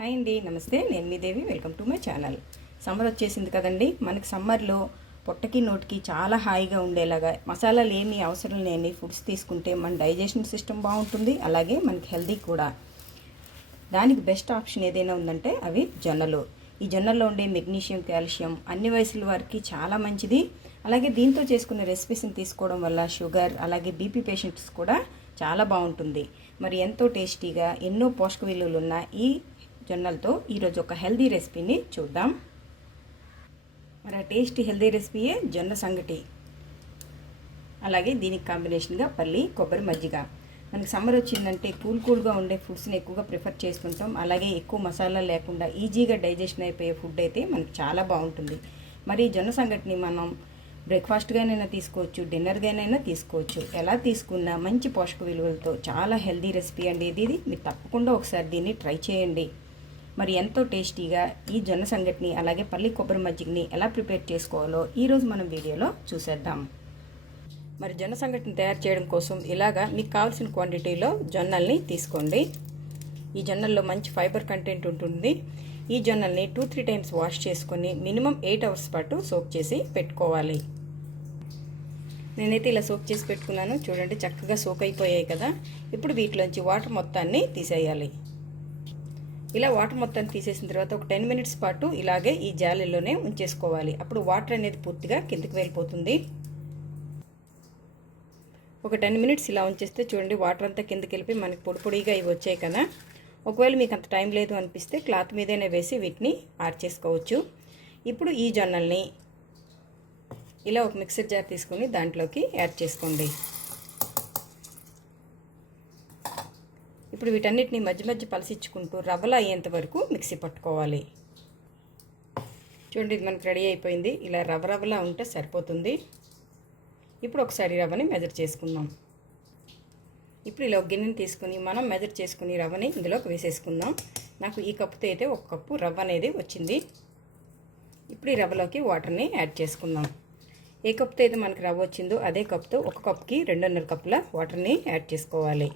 Hi అండి నమస్తే. నేను మీ Devi. Welcome to my channel. Summer వచ్చేసింది కదండి. మనకి సమ్మర్లో పొట్టకి నోటికి చాలా హాయిగా ఉండేలాగా మసాలాలు ఏమీ అవసరం లేని ఫుడ్స్ తీసుకుంటే మన డైజెషన్ సిస్టమ్ బాగుంటుంది. అలాగే మనకి హెల్దీ కూడా. దానికి బెస్ట్ ఆప్షన్ ఏదైనా ఉందంటే అవి జొన్నలు. ఈ జొన్నల్లో ఉండే మెగ్నీషియం కాల్షియం అన్ని వయసుల వారికి చాలా మంచిది. అలాగే దీంతో చేసుకునే రెసిపీస్ని తీసుకోవడం వల్ల షుగర్ అలాగే బీపీ పేషెంట్స్ కూడా చాలా బాగుంటుంది. మరి ఎంతో టేస్టీగా ఎన్నో పోషక విలువలు ఉన్న ఈ జొన్నలతో ఈరోజు ఒక హెల్దీ రెసిపీని చూద్దాం. మరి ఆ టేస్టీ హెల్దీ రెసిపీయే జొన్న సంగటి. అలాగే దీనికి కాంబినేషన్గా పల్లి కొబ్బరి మజ్జిగ. మనకి సమ్మర్ వచ్చిందంటే కూల్ కూల్గా ఉండే ఫుడ్స్ని ఎక్కువగా ప్రిఫర్ చేసుకుంటాం. అలాగే ఎక్కువ మసాలా లేకుండా ఈజీగా డైజెషన్ అయిపోయే ఫుడ్ అయితే మనకి చాలా బాగుంటుంది. మరి జొన్న సంగటిని మనం బ్రేక్ఫాస్ట్గానైనా తీసుకోవచ్చు డిన్నర్గానైనా తీసుకోవచ్చు. ఎలా తీసుకున్నా మంచి పోషక విలువలతో చాలా హెల్దీ రెసిపీ అండి ఇది. మీరు తప్పకుండా ఒకసారి దీన్ని ట్రై చేయండి. మరి ఎంతో టేస్టీగా ఈ జొన్న సంగటిని అలాగే పల్లి కొబ్బరి మజ్జిగని ఎలా ప్రిపేర్ చేసుకోవాలో ఈరోజు మనం వీడియోలో చూసేద్దాం. మరి జొన్న సంగటిని తయారు చేయడం కోసం ఇలాగా మీకు కావాల్సిన క్వాంటిటీలో జొన్నల్ని తీసుకోండి. ఈ జొన్నల్లో మంచి ఫైబర్ కంటెంట్ ఉంటుంది. ఈ జొన్నల్ని టూ త్రీ టైమ్స్ వాష్ చేసుకొని మినిమం ఎయిట్ అవర్స్ పాటు సోక్ చేసి పెట్టుకోవాలి. నేనైతే ఇలా సోక్ చేసి పెట్టుకున్నాను. చూడండి చక్కగా సోక్ అయిపోయాయి కదా. ఇప్పుడు వీటిలోంచి వాటర్ మొత్తాన్ని తీసేయాలి. ఇలా వాటర్ మొత్తాన్ని తీసేసిన తర్వాత ఒక టెన్ మినిట్స్ పాటు ఇలాగే ఈ జాలీలోనే ఉంచేసుకోవాలి. అప్పుడు వాటర్ అనేది పూర్తిగా కిందకి వెళ్ళిపోతుంది. ఒక టెన్ మినిట్స్ ఇలా ఉంచేస్తే చూడండి వాటర్ అంతా కిందకి వెళ్ళిపోయి మనకి పొడి పొడిగా ఇవి వచ్చాయి కదా. ఒకవేళ మీకు అంత టైం లేదు అనిపిస్తే క్లాత్ మీదనే వేసి వీటిని ఆర్చేసుకోవచ్చు ఇప్పుడు ఈ జొన్నల్ని ఇలా ఒక మిక్సర్ జార్ తీసుకొని దాంట్లోకి యాడ్ చేసుకోండి. ఇప్పుడు వీటన్నిటిని మధ్య మధ్య పలసించుకుంటూ రవ్వలు అయ్యేంత వరకు మిక్సీ పట్టుకోవాలి. చూడండి ఇది మనకి రెడీ అయిపోయింది. ఇలా రవ్వ రవ్వలా ఉంటే సరిపోతుంది. ఇప్పుడు ఒకసారి రవ్వని మెజర్ చేసుకుందాం. ఇప్పుడు ఇలా ఒక గిన్నెని తీసుకుని మనం మెజర్ చేసుకుని రవ్వని ఇందులోకి వేసేసుకుందాం. నాకు ఈ కప్పుతో అయితే ఒక కప్పు రవ్వ అనేది వచ్చింది. ఇప్పుడు ఈ రవ్వలోకి వాటర్ని యాడ్ చేసుకుందాం. ఏ కప్తో అయితే మనకి రవ్వ వచ్చిందో అదే కప్తో ఒక కప్కి రెండున్నర కప్పుల వాటర్ని యాడ్ చేసుకోవాలి.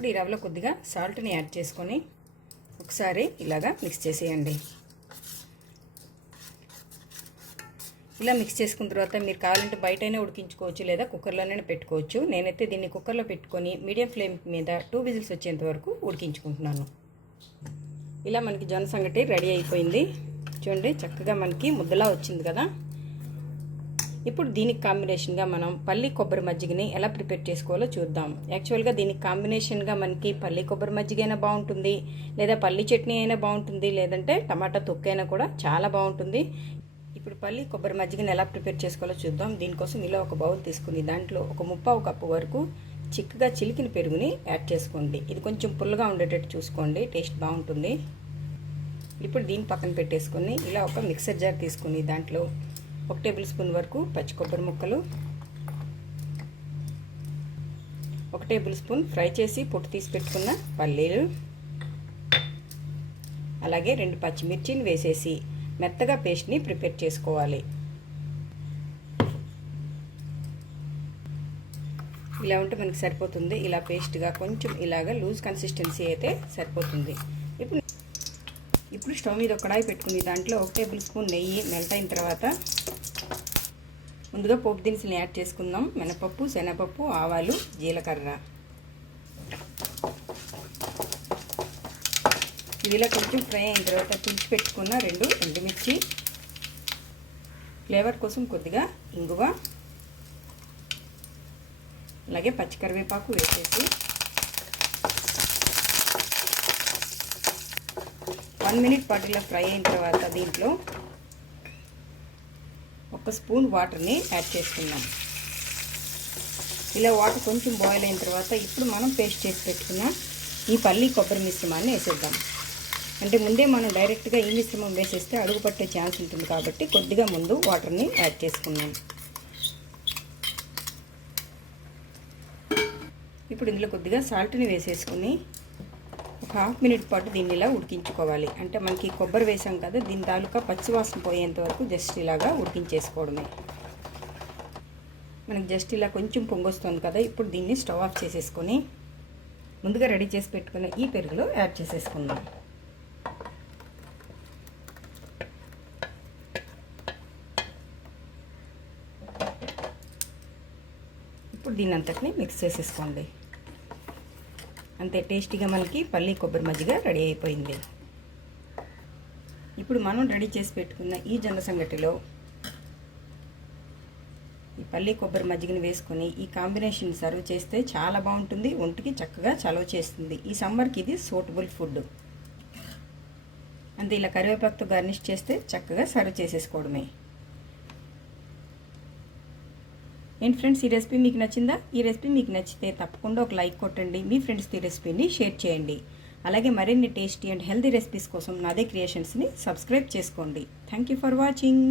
ఇప్పుడు ఈ రవ్వలో కొద్దిగా సాల్ట్ని యాడ్ చేసుకొని ఒకసారి ఇలాగా మిక్స్ చేసేయండి. ఇలా మిక్స్ చేసుకున్న తర్వాత మీరు కావాలంటే బయటైనా ఉడికించుకోవచ్చు లేదా కుక్కర్లోనే పెట్టుకోవచ్చు. నేనైతే దీన్ని కుక్కర్లో పెట్టుకొని మీడియం ఫ్లేమ్ మీద టూ విజిల్స్ వచ్చేంత వరకు ఉడికించుకుంటున్నాను. ఇలా మనకి జొన్న సంగటి రెడీ అయిపోయింది. చూడండి చక్కగా మనకి ముద్దలా వచ్చింది కదా. ఇప్పుడు దీనికి కాంబినేషన్గా మనం పల్లి కొబ్బరి మజ్జిగని ఎలా ప్రిపేర్ చేసుకోవాలో చూద్దాం. యాక్చువల్గా దీనికి కాంబినేషన్గా మనకి పల్లి కొబ్బరి మజ్జిగ అయినా బాగుంటుంది లేదా పల్లి చట్నీ అయినా బాగుంటుంది లేదంటే టమాటా తొక్కైనా కూడా చాలా బాగుంటుంది. ఇప్పుడు పల్లి కొబ్బరి మజ్జిగని ఎలా ప్రిపేర్ చేసుకోవాలో చూద్దాం. దీనికోసం ఇలా ఒక బౌల్ తీసుకుని దాంట్లో ఒక ముప్పావు కప్పు వరకు చిక్కగా చిలికిన పెరుగుని యాడ్ చేసుకోండి. ఇది కొంచెం పుల్లగా ఉండేటట్టు చూసుకోండి. టేస్ట్ బాగుంటుంది. ఇప్పుడు దీన్ని పక్కన పెట్టేసుకొని ఇలా ఒక మిక్సర్ జార్ తీసుకుని దాంట్లో ఒక టేబుల్ స్పూన్ వరకు పచ్చి కొబ్బరి ముక్కలు ఒక టేబుల్ స్పూన్ ఫ్రై చేసి పొట్టు తీసి పెట్టుకున్న పల్లీలు అలాగే రెండు పచ్చిమిర్చిని వేసేసి మెత్తగా పేస్ట్ని ప్రిపేర్ చేసుకోవాలి. ఇలా ఉంటే మనకి సరిపోతుంది. ఇలా పేస్ట్గా కొంచెం ఇలాగ లూజ్ కన్సిస్టెన్సీ అయితే సరిపోతుంది. ఇప్పుడు ఇప్పుడు స్టవ్ మీద ఒక కడాయి పెట్టుకుని దాంట్లో ఒక టేబుల్ స్పూన్ నెయ్యి మెల్ట్ అయిన తర్వాత ముందుగా పోపు దినుసులు యాడ్ చేసుకుందాం. మినపప్పు శనగపప్పు ఆవాలు జీలకర్ర. ఇదిలా కొంచెం ఫ్రై అయిన తర్వాత తుడిచి పెట్టుకున్న రెండు ఎండుమిర్చి. ఫ్లేవర్ కోసం కొద్దిగా ఇంగువ. అలాగే పచ్చికరివేపాకు వేసేసి వన్ మినిట్ పాటు ఇలా ఫ్రై అయిన తర్వాత దీంట్లో ఒక స్పూన్ వాటర్ని యాడ్ చేసుకుందాం. ఇలా వాటర్ కొంచెం బాయిల్ అయిన తర్వాత ఇప్పుడు మనం పేస్ట్ చేసి పెట్టుకున్న ఈ పల్లి కొబ్బరి మిశ్రమాన్ని వేసేద్దాం. అంటే ముందే మనం డైరెక్ట్గా ఈ మిశ్రమం వేసేస్తే అడుగు పట్టే ఛాన్స్ ఉంటుంది కాబట్టి కొద్దిగా ముందు వాటర్ని యాడ్ చేసుకున్నాం ఇప్పుడు ఇందులో కొద్దిగా సాల్ట్ని వేసేసుకుని ఒక హాఫ్ మినిట్ పాటు దీన్ని ఇలా ఉడికించుకోవాలి. అంటే మనకి కొబ్బరి వేసాం కదా దీని తాలూకా పచ్చివాసన పోయేంత వరకు జస్ట్ ఇలాగా ఉడికించేసుకోవడమే. మనకి జస్ట్ ఇలా కొంచెం పొంగొస్తుంది కదా ఇప్పుడు దీన్ని స్టవ్ ఆఫ్ చేసేసుకొని ముందుగా రెడీ చేసి పెట్టుకున్న ఈ పెరుగులో యాడ్ చేసేసుకుందాం. ఇప్పుడు దీని అంతటిని మిక్స్ చేసేసుకోండి. అంతే టేస్టీగా మనకి పల్లి కొబ్బరి మజ్జిగ రెడీ అయిపోయింది. ఇప్పుడు మనం రెడీ చేసి పెట్టుకున్న ఈ జొన్న సంగటిలో ఈ పల్లి కొబ్బరి మజ్జిగని వేసుకొని ఈ కాంబినేషన్ సర్వ్ చేస్తే చాలా బాగుంటుంది ఒంటికి చక్కగా చలవ చేస్తుంది. ఈ సమ్మర్కి ఇది సూటబుల్ ఫుడ్. అంతే ఇలా కరివేపాకుతో గార్నిష్ చేస్తే చక్కగా సర్వ్ చేసేసుకోవడమే. ఏంటి ఫ్రెండ్స్ ఈ రెసిపీ మీకు నచ్చిందా? ఈ రెసిపీ మీకు నచ్చితే తప్పకుండా ఒక లైక్ కొట్టండి మీ ఫ్రెండ్స్కి ఈ రెసిపీని షేర్ చేయండి. అలాగే మరిన్ని టేస్టీ అండ్ హెల్తీ రెసిపీస్ కోసం నాదే క్రియేషన్స్ని సబ్స్క్రైబ్ చేసుకోండి. Thank you for watching.